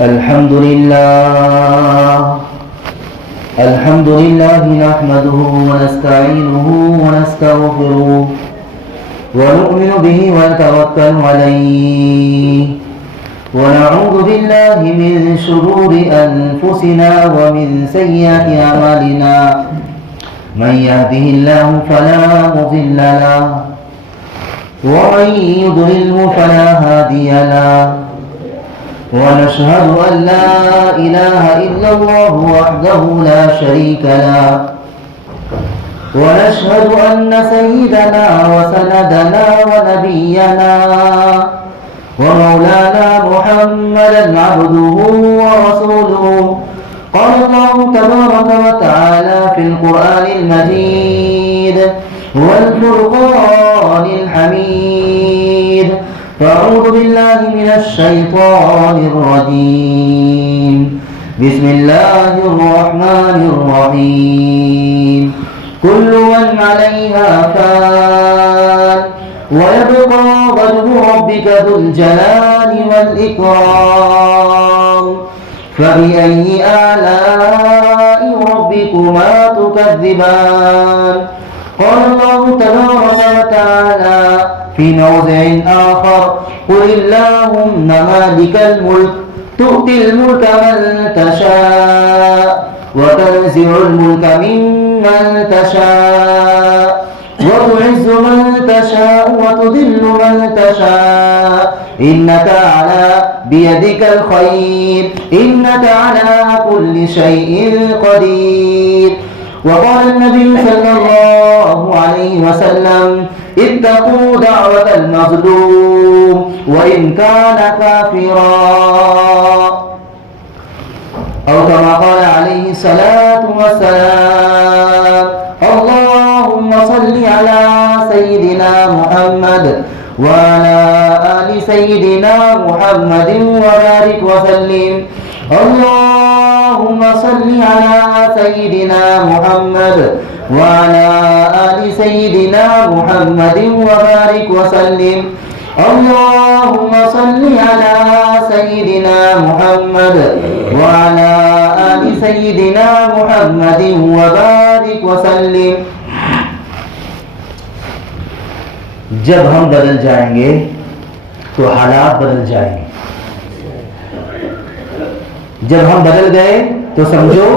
الحمد لله نحمده ونستعينه ونستغفره ونؤمن به ونتوكل عليه ونعوذ بالله من شرور أنفسنا ومن سيئات أعمالنا من يهده الله فلا مضل له ومن يضلله فلا هادي له ونشهد أن لا إله إلا الله وحده لا شريك له ونشهد أن سيدنا وسندنا ونبينا ومولانا محمدا عبده ورسوله قال الله تبارك وتعالى في القرآن المجيد والفرقان الحميد فأعوذ بالله من الشيطان الرجيم بسم الله الرحمن الرحيم كل من عليها فان ويبقى وجه ربك ذو الجلال والإكرام فبأي آلاء ربكما تكذبان قال الله تبارك وتعالى في موضع آخر قل اللهم مالك الملك تؤتي الملك من تشاء وتنزع الملك ممن تشاء وتعز من تشاء وتذل من تشاء إنك على بيدك الخير إنك على كل شيء قدير وقال النبي صلى الله عليه وسلم اتقوا دعوة المظلوم وإن كان كافرا أو كما قال عليه الصلاة والسلام اللهم صل على سيدنا محمد وعلى آل سيدنا محمد وبارك وسلم اللهم صل على سيدنا محمد وعلى آل سيدنا محمد وبارك وسلم اللهم صل على سيدنا محمد وعلى آل سيدنا محمد وبارك وسلم. جب ہم بدل جائیں گے تو حالات بدل جائیں گے. جب ہم بدل گئے تو سمجھو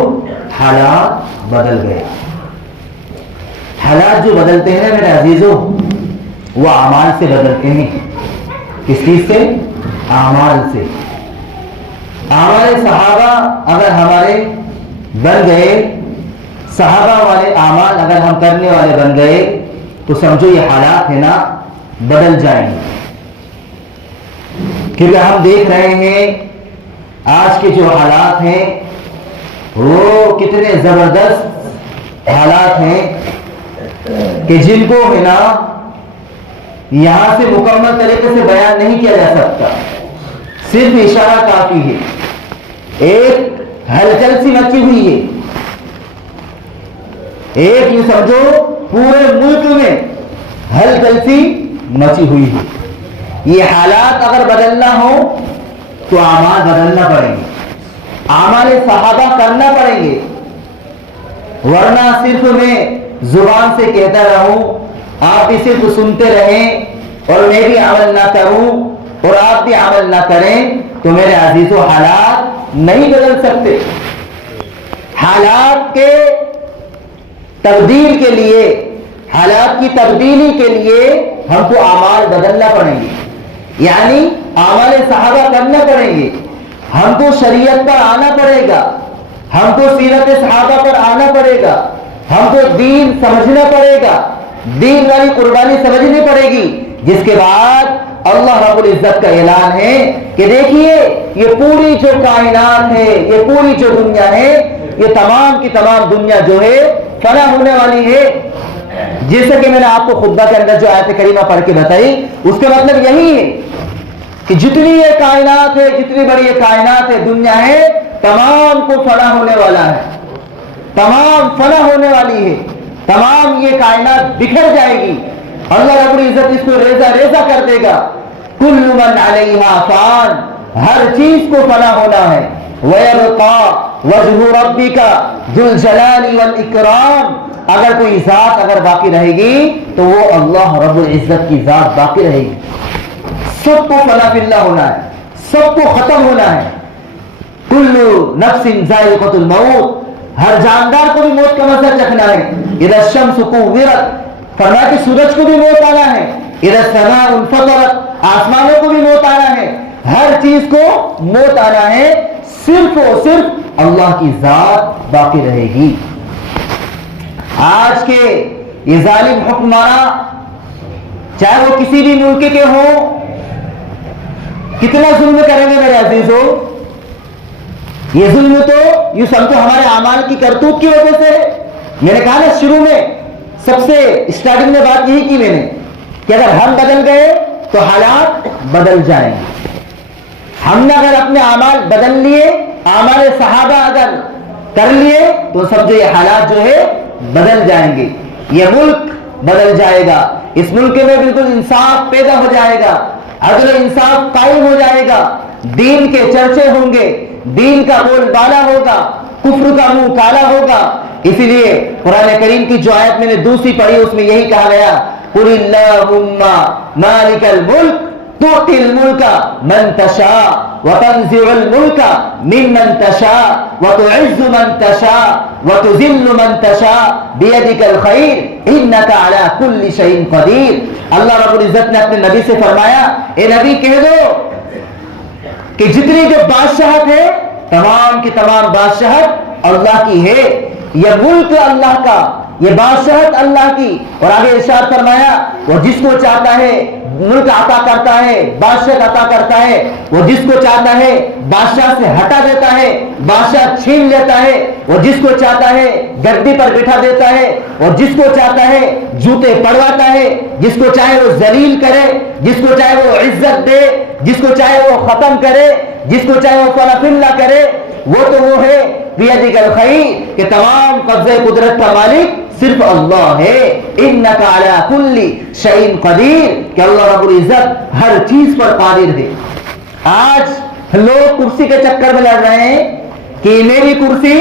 حالات بدل گئے. حالات جو بدلتے ہیں میرے عزیزوں وہ اعمال سے بدلتے ہیں. کس چیز سے؟ اعمال سے. اعمال صحابہ اگر ہمارے بن گئے, صحابہ والے اعمال اگر ہم کرنے والے بن گئے تو سمجھو یہ حالات ہے نا بدل جائیں گے. کیونکہ ہم دیکھ رہے ہیں آج کے جو حالات ہیں وہ کتنے زبردست حالات ہیں کہ جن کو ہے نا یہاں سے مکمل طریقے سے بیان نہیں کیا جا سکتا. صرف اشارہ کافی ہے. ایک ہلچل سی مچی ہوئی ہے, ایک یہ سمجھو پورے ملک میں ہلچل سی مچی ہوئی ہے. یہ حالات اگر بدلنا ہو تو اعمال بدلنا پڑیں گے, اعمال صحابہ کرنا پڑیں گے, ورنہ صرف میں زبان سے کہتا رہوں, آپ بھی صرف سنتے رہیں اور میں بھی عمل نہ کروں اور آپ بھی عمل نہ کریں تو میرے عزیزوں حالات نہیں بدل سکتے. حالات کے تبدیل کے لیے, حالات کی تبدیلی کے لیے ہم کو اعمال بدلنا پڑیں گے. یعنی اعمال صحابہ کرنا پڑیں گے, ہم کو شریعت پر آنا پڑے گا, ہم کو سیرت صحابہ پر آنا پڑے گا, ہم کو دین سمجھنا پڑے گا, دین والی قربانی سمجھنی پڑے گی. جس کے بعد اللہ رب العزت کا اعلان ہے کہ دیکھیے یہ پوری جو کائنات ہے, یہ پوری جو دنیا ہے, یہ تمام کی تمام دنیا جو ہے فنا ہونے والی ہے. جیسا کہ میں نے آپ کو خطبہ کے اندر جو آیت کریمہ پڑھ کے بتائی, اس کا مطلب یہی ہے کہ جتنی یہ کائنات ہے, جتنی بڑی یہ کائنات ہے, دنیا ہے, تمام کو فنا ہونے والا ہے, تمام فنا ہونے والی ہے, تمام یہ کائنات بکھر جائے گی. اللہ رب العزت اس کو ریزہ ریزہ کر دے گا. کل من علیہا فان, ہر چیز کو فنا ہونا ہے. وَيَبْقَى وَجْهُ رَبِّكَ ذُو الْجَلَالِ وَالْإِكْرَامِ. اگر کوئی ذات اگر باقی رہے گی تو وہ اللہ رب العزت کی ذات باقی رہے گی. سب کو فنا فی اللہ ہونا ہے, سب کو ختم ہونا ہے. کل نفس ذائقۃ الموت, ہر جاندار کو بھی موت کا مزہ چکھنا ہے. اذا الشمس كورت, فرمایا کہ سورج کو بھی موت آنا ہے. اذا السماء انفطرت, آسمانوں کو بھی موت آنا ہے. ہر چیز کو موت آنا ہے, صرف اور صرف اللہ کی ذات باقی رہے گی. آج کے یہ ظالم حکمراں چاہے وہ کسی بھی ملک کے ہوں, کتنا ظلم کریں گے میرے عزیزوں. یہ ظلم تو یوں سمجھو ہمارے اعمال کی کرتوت کی وجہ سے. میں نے کہا نا شروع میں, سب سے اسٹارٹنگ میں بات یہی کی میں نے کہ اگر ہم بدل گئے تو حالات بدل جائیں گے. ہم نے اگر اپنے اعمال بدل لیے, اعمال صحابہ اگر کر لیے, تو سمجھو یہ حالات جو ہے بدل جائیں گے. یہ ملک بدل جائے گا. اس ملک میں بالکل انصاف پیدا ہو جائے گا, عدل و انصاف قائم ہو جائے گا. دین کے چرچے ہوں گے, دین کا بول بالا ہوگا, کفر کا منہ کالا ہوگا. اسی لیے قرآن کریم کی جو آیت میں نے دوسری پڑھی اس میں یہی کہا گیا, قُلِ اللَّهُمَّ مَالِكَ الْمُلْكِ تُؤْتِي الْمُلْكَ مَن تَشَاءُ وَتَنزِعُ الْمُلْكَ مِمَّن تَشَاءُ وَتُعِزُّ مَن تَشَاءُ وَتُذِلُّ مَن تَشَاءُ بِيَدِكَ الْخَيْرُ إِنَّكَ عَلَى كُلِّ شَيْءٍ قَدِيرٌ. اللہ رب العزت نے اپنے نبی سے فرمایا, اے نبی کہہ دو کہ جتنی جو بادشاہت ہے تمام کی تمام بادشاہت اللہ کی ہے. یہ ملک اللہ کا, یہ بادشاہت اللہ کی. اور آگے ارشاد فرمایا, وہ جس کو چاہتا ہے ملک عطا کرتا ہے, بادشاہ عطا کرتا ہے. وہ جس کو چاہتا ہے بادشاہ سے ہٹا دیتا ہے, بادشاہ چھین لیتا ہے. وہ جس کو چاہتا ہے گدی پر بٹھا دیتا ہے, اور جس کو چاہتا ہے جوتے پڑواتا ہے. جس کو چاہے وہ ذلیل کرے, جس کو چاہے وہ عزت دے, جس کو چاہے وہ ختم کرے, جس کو چاہے وہ فلا فلا کرے. وہ تو وہ ہے بیدک الخیر, کہ تمام قبضے قدرت کا مالک صرف اللہ ہے. انک علی کل شیء قدیر, کہ اللہ رب العزت ہر چیز پر قادر ہے. آج لوگ کرسی کے چکر میں لڑ رہے ہیں کہ میری کرسی,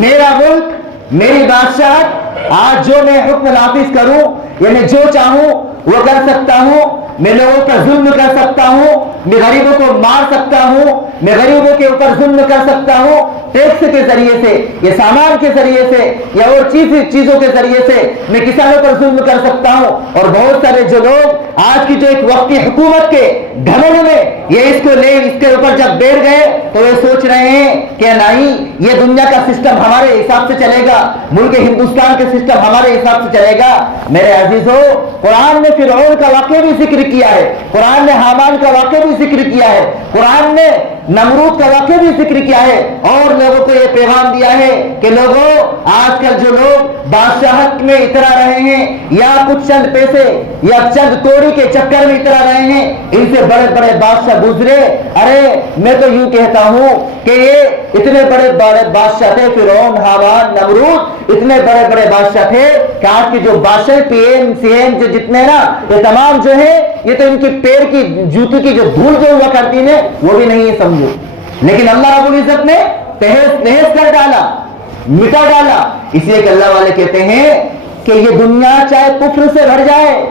میرا ملک, میری بادشاہت. آج جو میں حکم نافذ کروں, یعنی جو چاہوں وہ کر سکتا ہوں. میں لوگوں پر ظلم کر سکتا ہوں, میں غریبوں کو مار سکتا ہوں, میں غریبوں کے اوپر ظلم کر سکتا ہوں. ٹیکس کے ذریعے سے, یا سامان کے ذریعے سے, یا اور چیزوں کے ذریعے سے میں کسانوں پر ظلم کر سکتا ہوں. اور بہت سارے جو لوگ آج کی جو ایک وقتی حکومت کے گھمنڈ میں یہ اس کو لے, اس کے اوپر جب بیٹھ گئے تو یہ سوچ رہے ہیں کہ نہیں, یہ دنیا کا سسٹم ہمارے حساب سے چلے گا, ملک ہندوستان کے سسٹم ہمارے حساب سے چلے گا. میرے عزیزوں, قرآن نے فرعون کا واقعہ بھی ذکر کیا ہے, قرآن نے حامان کا واقعہ بھی ذکر کیا ہے, قرآن نے نمرود کا واقعہ بھی ذکر کیا ہے. اور لوگوں کو یہ پیغام دیا ہے کہ لوگوں, آج کل جو لوگ بادشاہت میں اترا رہے ہیں, یا کچھ چند پیسے یا چند کوڑی کے چکر میں اترا رہے ہیں, ان سے بڑے بڑے بادشاہ گزرے. ارے میں تو یوں کہتا ہوں کہ یہ اتنے بڑے بڑے بادشاہ تھے, فرعون, حامان, نمرود, اتنے بڑے بڑے بادشاہ تھے کہ آج کے جو بادشاہ پی ایم سی ایم جو جتنے نا, یہ تمام جو ہے یہ تو ان کے پیر کی جوتی کی جو دھول جو ہوا کرتی ہے وہ بھی نہیں ہے سمجھو. لیکن اللہ رب العزت نے تہس کر ڈالا, مٹا ڈالا. اس لیے کہ اللہ والے کہتے ہیں کہ یہ دنیا چاہے کفر سے بھر جائے,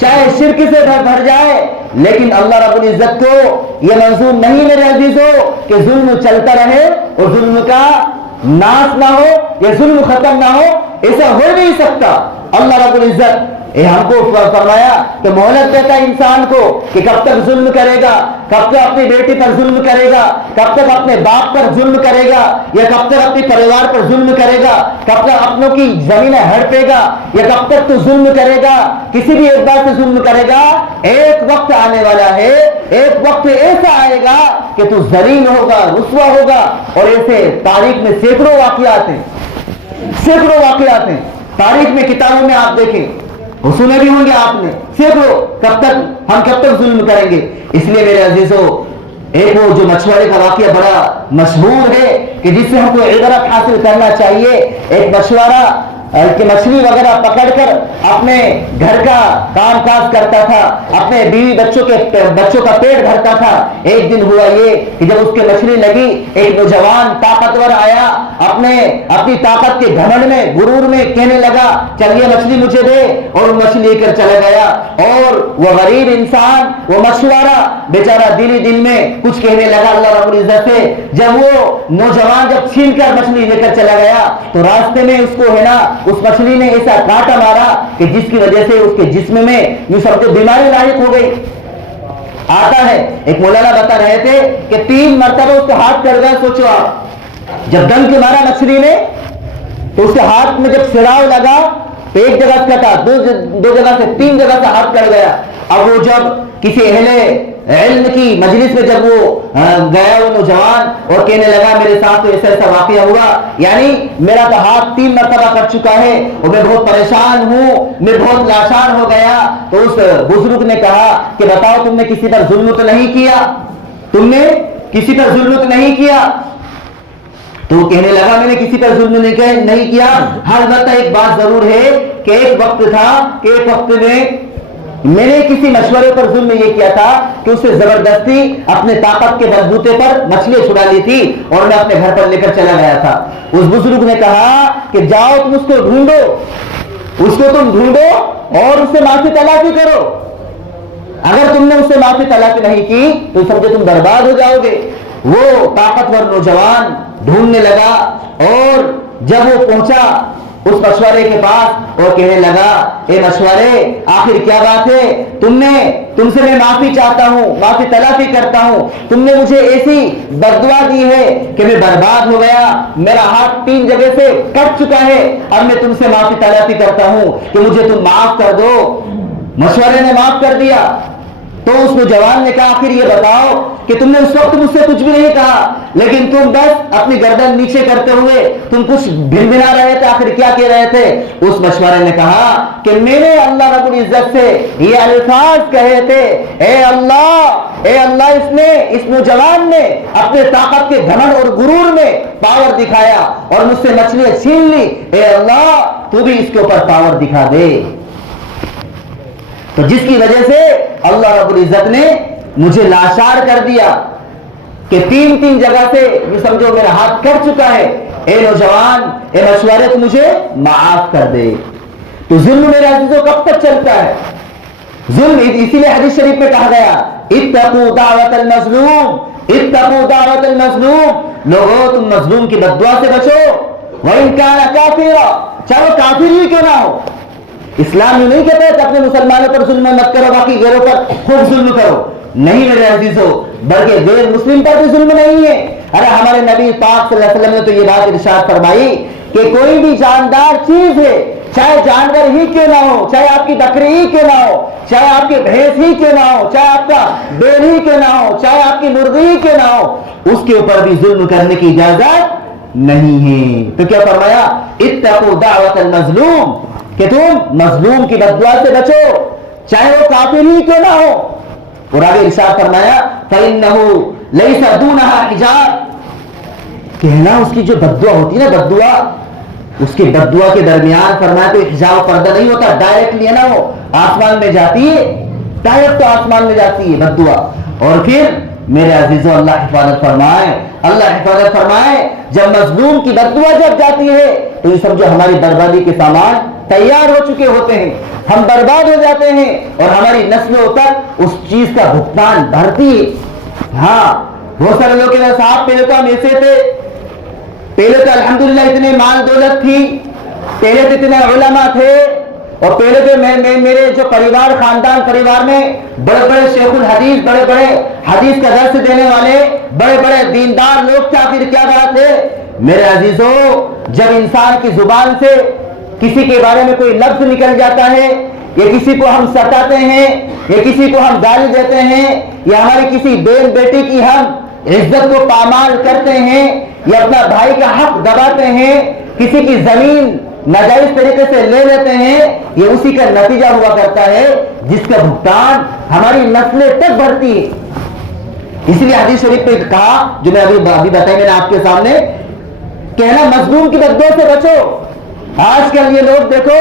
چاہے شرک سے بھر جائے, لیکن اللہ رب العزت کو یہ منظور نہیں میرے عزیزوں کہ ظلم چلتا رہے اور ظلم کا ناش نہ ہو, یہ ظلم ختم نہ ہو. ایسا ہو نہیں سکتا. اللہ رب العزت ہم کو فرمایا کہ مہلت دیتا ہے انسان کو کہ کب تک ظلم کرے گا, کب تک اپنی بیٹی پر ظلم کرے گا, کب تک اپنے باپ پر ظلم کرے گا, یا کب تک اپنے پریوار پر ظلم کرے گا, کب تک اپنوں کی زمینیں ہڑپے گا, یا کب تک تو ظلم کرے گا, کسی بھی اعتبار سے ظلم کرے گا. ایک وقت آنے والا ہے, ایک وقت ایسا آئے گا کہ تو ذلیل ہوگا, رسوا ہوگا. اور ایسے تاریخ میں سینکڑوں واقعات ہیں, سینکڑوں واقعات ہیں تاریخ میں, کتابوں میں آپ دیکھیں, وہ سنے بھی ہوں گے آپ نے سینکڑوں. ہم کب تک ظلم کریں گے. اس لیے میرے عزیزوں, ایک وہ جو مچھوارے کا واقعہ بڑا مشہور ہے کہ جس سے ہم کو عبرت حاصل کرنا چاہیے. ایک مچھوارا کہ مچھلی وغیرہ پکڑ کر اپنے گھر کا کام کاج کرتا تھا، اپنے بیوی بچوں کا پیٹ بھرتا تھا۔ ایک دن ہوا یہ کہ جب اس کے مچھلی لگی، ایک نوجوان طاقتور آیا، اپنی طاقت کے گھمنڈ میں، غرور میں کہنے لگا چل یہ مچھلی مجھے دے، اور وہ مچھلی لے کر چلا گیا۔ اور وہ غریب انسان، وہ مچھوارا بیچارہ دل میں کچھ کہنے لگا اللہ رب العزت سے۔ جب وہ نوجوان چھین کر مچھلی لے کر چلا گیا تو راستے میں اس کو ہے نا اس مچھلی نے ایسا کانٹا مارا کہ جس کی وجہ سے اس کے جسم میں یوں سب بیماری لاحق ہو گئی۔ آتا ہے ایک مولانا بتا رہے تھے کہ 3 مرتبہ اس کا ہاتھ کٹ گیا۔ سوچو آپ، جب ڈنک کے مارا مچھلی نے تو اس کے ہاتھ میں جب سراو لگا تو ایک جگہ کٹا، دو جگہ سے 3 جگہ سے ہاتھ کٹ گیا۔ اب وہ جب کسی اہل علم کی مجلس میں جب وہ گیا وہ نوجوان اور کہنے لگا میرے ساتھ تو ایسا ایسا واقعہ ہوا، یعنی میرا تو ہاتھ 3 مرتبہ کٹ چکا ہے اور میں بہت پریشان ہوں، میں بہت لاچار ہو گیا۔ تو اس بزرگ نے کہا کہ بتاؤ تم نے کسی پر ظلم تو نہیں کیا؟ تم نے کسی پر ظلم تو نہیں کیا؟ تو کہنے لگا میں نے کسی پر ظلم نہیں کیا، ہر البتہ ایک بات ضرور ہے کہ ایک وقت تھا کہ ایک وقت میں نے کسی مشورے پر ظلم یہ کیا تھا کہ اسے زبردستی اپنے طاقت کے بلبوتے پر مچھلی چھڑا لی تھی اور میں اپنے گھر پر لے کر چلا گیا تھا۔ اس بزرگ نے کہا کہ جاؤ تم اس کو ڈھونڈو، اس کو تم ڈھونڈو اور اس سے معافی تلافی کرو۔ اگر تم نے اس سے معافی تلافی نہیں کی تو سمجھے تم برباد ہو جاؤ گے۔ وہ طاقتور نوجوان ڈھونڈنے لگا اور جب وہ پہنچا اس مشورے کے پاس اور کہنے لگا اے مشورے آخر کیا بات ہے؟ تم سے میں معافی چاہتا ہوں، معافی تلافی کرتا ہوں، تم نے مجھے ایسی بددعا دی ہے کہ میں برباد ہو گیا، میرا ہاتھ 3 جگہ سے کٹ چکا ہے، اب میں تم سے معافی تلافی کرتا ہوں کہ مجھے تم معاف کر دو۔ مشورے نے معاف کر دیا تو اس نوجوان نے کہا آخر یہ بتاؤ کہ تم نے اس وقت مجھ سے کچھ بھی نہیں کہا لیکن تم بس اپنی گردن نیچے کرتے ہوئے تم کچھ بھنبھنا رہے تھے، آخر کیا کہہ رہے تھے؟ اس مشورے نے کہا کہ میں نے اللہ رب العزت سے یہ الفاظ کہے تھے اے اللہ اس نوجوان نے اپنے طاقت کے گھمنڈ اور غرور میں پاور دکھایا اور مجھ سے مچھلیاں چھین لی، اے اللہ تو بھی اس کے اوپر پاور دکھا دے۔ تو جس کی وجہ سے اللہ رب العزت نے مجھے لاچار کر دیا کہ 3 جگہ سے یہ سمجھو میرا ہاتھ کٹ چکا ہے، اے نوجوان اے مشورے تو مجھے معاف کر دے۔ تو ظلم میرے عزیزوں کب تک چلتا ہے؟ ظلم اسی لیے حدیث شریف میں کہا گیا اتقوا دعوت المظلوم، اتقوا دعوت المظلوم، لوگوں تم مظلوم کی بددعا سے بچو، وَإِن كَانَ كَافِرًا، چاہے وہ کافر ہی کیوں نہ ہو۔ اسلام یہ نہیں کہتا ہے کہ اپنے مسلمانوں پر ظلم مت کرو باقی غیروں پر خود ظلم کرو، نہیں میرے عزیزو، بلکہ غیر مسلم پر بھی ظلم نہیں ہے۔ ارے ہمارے نبی پاک صلی اللہ علیہ وسلم نے تو یہ بات ارشاد فرمائی کہ کوئی بھی جاندار چیز ہے، چاہے جانور ہی کیوں نہ ہو، چاہے آپ کی بکری ہی کیوں نہ ہو، چاہے آپ کی بھینس ہی کیوں نہ ہو، چاہے آپ کا بیل ہی کیوں نہ ہو، چاہے آپ کی مرغی ہی کیوں نہ ہو، اس کے اوپر بھی ظلم کرنے کی اجازت نہیں ہے۔ تو کیا فرمایا اتقوا دعوت المظلوم، کہ تم مظلوم کی بددعا سے بچو چاہے وہ کافر ہی کیوں نہ ہو۔ اور آگے ارشاد فرمایا فَإِنَّهُ لَيْسَ دُونَهَا حِجَابٌ، کہنا اس کی جو بددعا ہوتی ہے نا، بددعا اس کی بددعا کے درمیان فرمایا کوئی حجاب پردہ نہیں ہوتا، ڈائریکٹلی ہے نا وہ آسمان میں جاتی ہے، ڈائریکٹ تو آسمان میں جاتی ہے بددعا۔ اور پھر میرے عزیزو اللہ حفاظت فرمائے، اللہ حفاظت فرمائے، جب مظلوم کی بددعا جب جاتی ہے تو یہ سمجھو ہماری بربادی کے سامان تیار ہو چکے ہوتے ہیں، ہم برباد ہو جاتے ہیں اور ہماری نسلوں تک اس چیز کا بھگتان بھرتی ہے۔ ہاں بہت سارے لوگ کہتے ہیں صاحب پہلے تو ہم ایسے تھے، پہلے تو الحمدللہ اتنے مال دولت تھی، پہلے تو اتنے علماء تھے، اور پہلے تو میرے جو خاندان پریوار میں بڑے بڑے شیخ الحدیث، بڑے بڑے حدیث کا درس دینے والے بڑے بڑے دیندار لوگ تھے، پھر کیا بات ہے؟ میرے عزیزو جب انسان کی زبان سے کسی کے بارے میں کوئی لفظ نکل جاتا ہے، یا کسی کو ہم ستاتے ہیں، یا کسی کو ہم گالی دیتے ہیں، یا ہماری کسی بہن بیٹی کی ہم عزت کو پامال کرتے ہیں، یا اپنا بھائی کا حق دباتے ہیں، کسی کی زمین ناجائز طریقے سے لے لیتے ہیں، یہ اسی کا نتیجہ ہوا کرتا ہے جس کا بھگتان ہماری نسلیں تک بھرتی ہے۔ اس لیے حدیث شریف پہ کہا جو میں ابھی بتائی میں نے آپ کے سامنے، کہنا مظلوم کی بددعا سے بچو، آج کل یہ لوگ دیکھو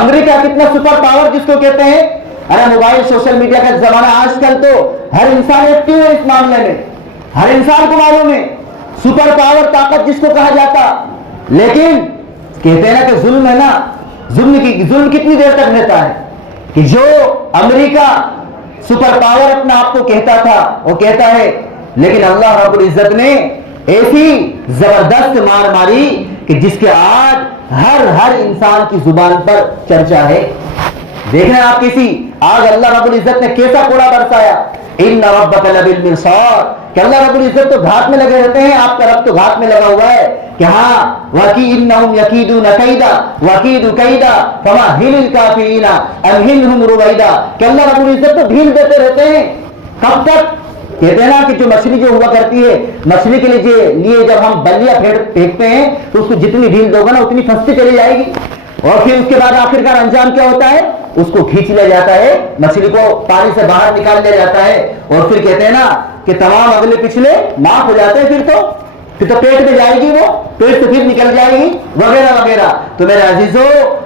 امریکہ کتنا سپر پاور جس کو کہتے ہیں، ارے موبائل سوشل میڈیا کا زمانہ، آج کل تو ہر انسان ایکٹیو ہے اس معاملے میں، ہر انسان کو معلوم ہے سپر پاور طاقت جس کو کہا جاتا، لیکن کہتے ہیں نا کہ ظلم ہے نا، ظلم کتنی دیر تک رہتا ہے کہ جو امریکہ سپر پاور اپنا آپ کو کہتا تھا وہ کہتا ہے، لیکن اللہ رب العزت نے ایسی زبردست مار ماری کہ جس کے آج ہر انسان کی زبان پر چرچا ہے۔ دیکھ رہے ہیں آپ کسی آج اللہ رب العزت نے کیسا کوڑا برسایا، ان ربک لبالمرصاد، کہ اللہ رب العزت تو گھات میں لگے رہتے ہیں، آپ کا رب تو گھات میں لگا ہوا ہے کہ ہاں وَإِنَّهُمْ يَكِيدُونَ كَيْدًا وَأَكِيدُ كَيْدًا فَمَهِّلِ الْكَافِرِينَ أَمْهِلْهُمْ رُوَيْدًا، کہ اللہ رب العزت تو ڈھیل دیتے رہتے ہیں، کب تک؟ کہتے ہیں نا کہ جو مچھلی جو ہوا کرتی ہے، مچھلی کے لیے جب ہم بلیا پھینکتے ہیں تو اس کو جتنی ڈھیل دو گا نا اتنی پھنستی چلی جائے گی، اور پھر اس کے بعد آخرکار انجام کیا ہوتا ہے، اس کو کھینچ لیا جاتا ہے، مچھلی کو پانی سے باہر نکال لیا جاتا ہے، اور پھر کہتے ہیں نا کہ تمام اگلے پچھلے معاف ہو جاتے ہیں، پھر تو پیٹ میں جائے گی، وہ پیٹ سے پھر نکل جائے گی وغیرہ وغیرہ۔ تو میرے عزیزو،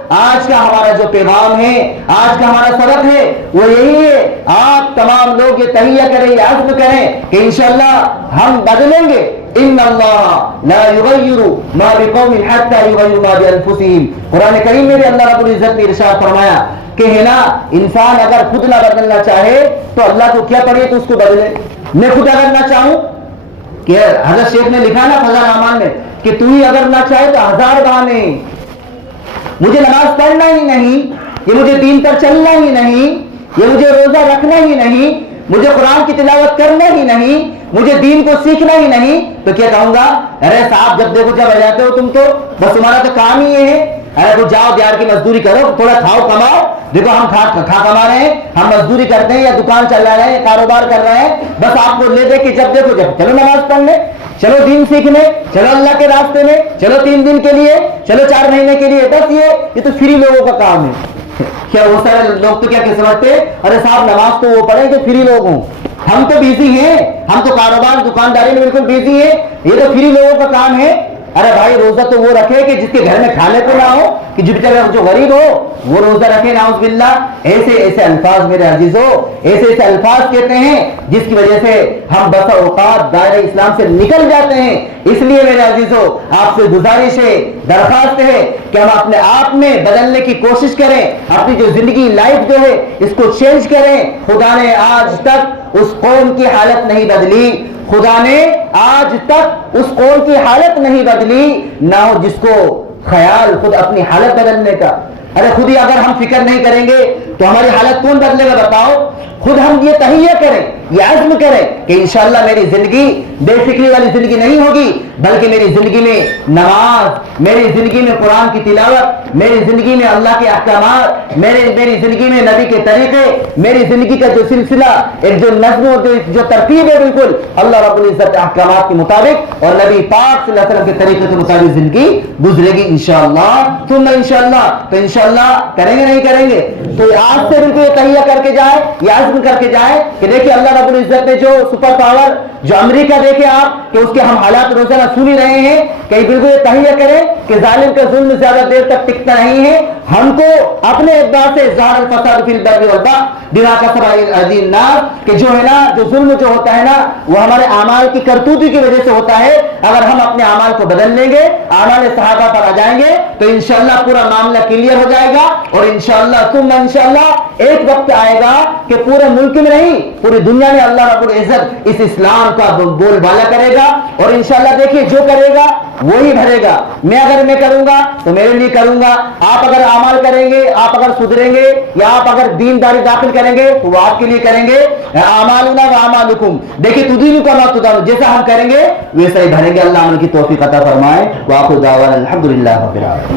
آج کا ہمارا جو پیغام ہے، آج کا ہمارا سبق ہے وہ یہی ہے، آپ تمام لوگ یہ تہیہ کریں، یہ عزم کریں کہ انشاءاللہ ہم بدلیں گے، ان اللہ لا یغیر ما بقوم حتی یغیروا ما بانفسہم۔ قرآن کریم میں بھی اللہ رب العزت نے ارشاد فرمایا کہ ہے نا انسان اگر خود نہ بدلنا چاہے تو اللہ کو کیا پڑے تو اس کو بدلے۔ میں خود اگر نہ چاہوں، کہ حضرت شیخ نے لکھا نا فضل اعمال میں کہ تو ہی اگر نہ چاہے تو ہزار بہانے، مجھے نماز پڑھنا ہی نہیں، یہ مجھے دین پر چلنا ہی نہیں، یہ مجھے روزہ رکھنا ہی نہیں، مجھے قرآن کی تلاوت کرنا ہی نہیں، مجھے دین کو سیکھنا ہی نہیں، تو کیا کہوں گا، ارے صاحب جب دیکھو جب آ جاتے ہو تم تو بس تمہارا تو کام ہی یہ ہے، ارے تو جاؤ دیار کی مزدوری کرو، تھوڑا کھاؤ کماؤ، دیکھو ہم کھا کما رہے ہیں، ہم مزدوری کرتے ہیں یا دکان چلا رہے ہیں، کاروبار کر رہے ہیں، بس آپ کو لے دے کے جب دیکھو جب چلو نماز پڑھنے، چلو دین سیکھنے، چلو اللہ کے راستے میں، چلو 3 دن کے لیے، چلو 4 مہینے کے لیے، بس یہ تو فری لوگوں کا کام ہے۔ کیا وہ سارے لوگ تو کیا سمجھتے، ارے صاحب نماز تو وہ پڑھیں کہ فری لوگ ہوں، ہم تو بیزی ہیں، ہم تو کاروبار دکانداری میں بالکل بیزی ہیں، یہ تو فری لوگوں کا کام ہے۔ ارے بھائی روزہ تو وہ رکھے کہ جس کے گھر میں کھانے کو نہ ہو، کہ جو غریب ہو وہ روزہ رکھے، نعوذ باللہ۔ ایسے الفاظ میرے عزیزو، ایسے الفاظ کہتے ہیں جس کی وجہ سے ہم بسا اوقات دائرہ اسلام سے نکل جاتے ہیں۔ اس لیے میرے عزیزو آپ سے گزارش ہے، درخواست ہے کہ ہم اپنے آپ میں بدلنے کی کوشش کریں، اپنی جو زندگی لائف جو ہے اس کو چینج کریں۔ خدا نے آج تک اس قوم کی حالت نہیں بدلی، خدا نے آج تک اس قوم کی حالت نہیں بدلی، نہ ہو جس کو خیال خود اپنی حالت بدلنے کا۔ ارے خود ہی اگر ہم فکر نہیں کریں گے تو ہماری حالت کون بدلے گا بتاؤ؟ خود ہم یہ تہیہ کریں، یہ عزم کریں کہ انشاءاللہ میری زندگی بے فکری والی زندگی نہیں ہوگی، بلکہ میری زندگی میں نماز، میری زندگی میں قرآن کی تلاوت، میری زندگی میں اللہ کے احکامات، میری زندگی میں نبی کے طریقے، میری زندگی کا جو سلسلہ، ایک جو نظم اور جو ترتیب ہے بالکل اللہ رب العزت احکامات کے مطابق اور نبی پاک صلی اللہ علیہ وسلم کے طریقے کے مطابق زندگی گزرے گی انشاءاللہ ثم انشاءاللہ۔ تو انشاءاللہ کریں گے نہیں کریں گے تو آج سے بالکل یہ تہیہ کر کے جائے، یہ عزم کر کے جائے کہ دیکھیں اللہ رب العزت نے جو سپر پاور جو امریکہ دیکھیں آپ کہ اس کے ہم حالات روزانہ سن ہی رہے ہیں، کہ بالکل یہ تہیہ کریں کہ ظالم کا ظلم زیادہ دیر تک ٹکتا نہیں ہے، ہم کو اپنے اقدار سے ظاہر الفساد فی البر والبحر بما کسبت ایدی الناس، کہ جو ہے نا جو ظلم جو ہوتا ہے نا وہ ہمارے اعمال کی کرتوتی کی وجہ سے ہوتا ہے۔ اگر ہم اپنے اعمال کو بدل لیں گے، اعمال صحابہ پر آ جائیں گے تو انشاءاللہ پورا معاملہ کلیئر ہو جائے گا، اور انشاءاللہ ثم انشاءاللہ ایک وقت آئے گا کہ پورے ملک میں نہیں پوری دنیا میں اللہ رب العزت اس اسلام کا بول بالا کرے گا، اور انشاءاللہ دیکھیے جو کرے گا وہی بھرے گا۔ میں کروں گا تو میرے لیے کروں گا، آپ اگر اعمال کریں گے، آپ اگر سدھریں گے یا آپ اگر دینداری داخل کریں گے تو وہ آپ کے لیے کریں گے۔ اعمالنا و اعمالکم، دیکھیے تدینو کما تدانو، جیسا ہم کریں گے ویسا ہی بھریں گے۔ اللہ عمل کی توفیق عطا فرمائے۔ وآخر دعوانا الحمدللہ رب العالمین۔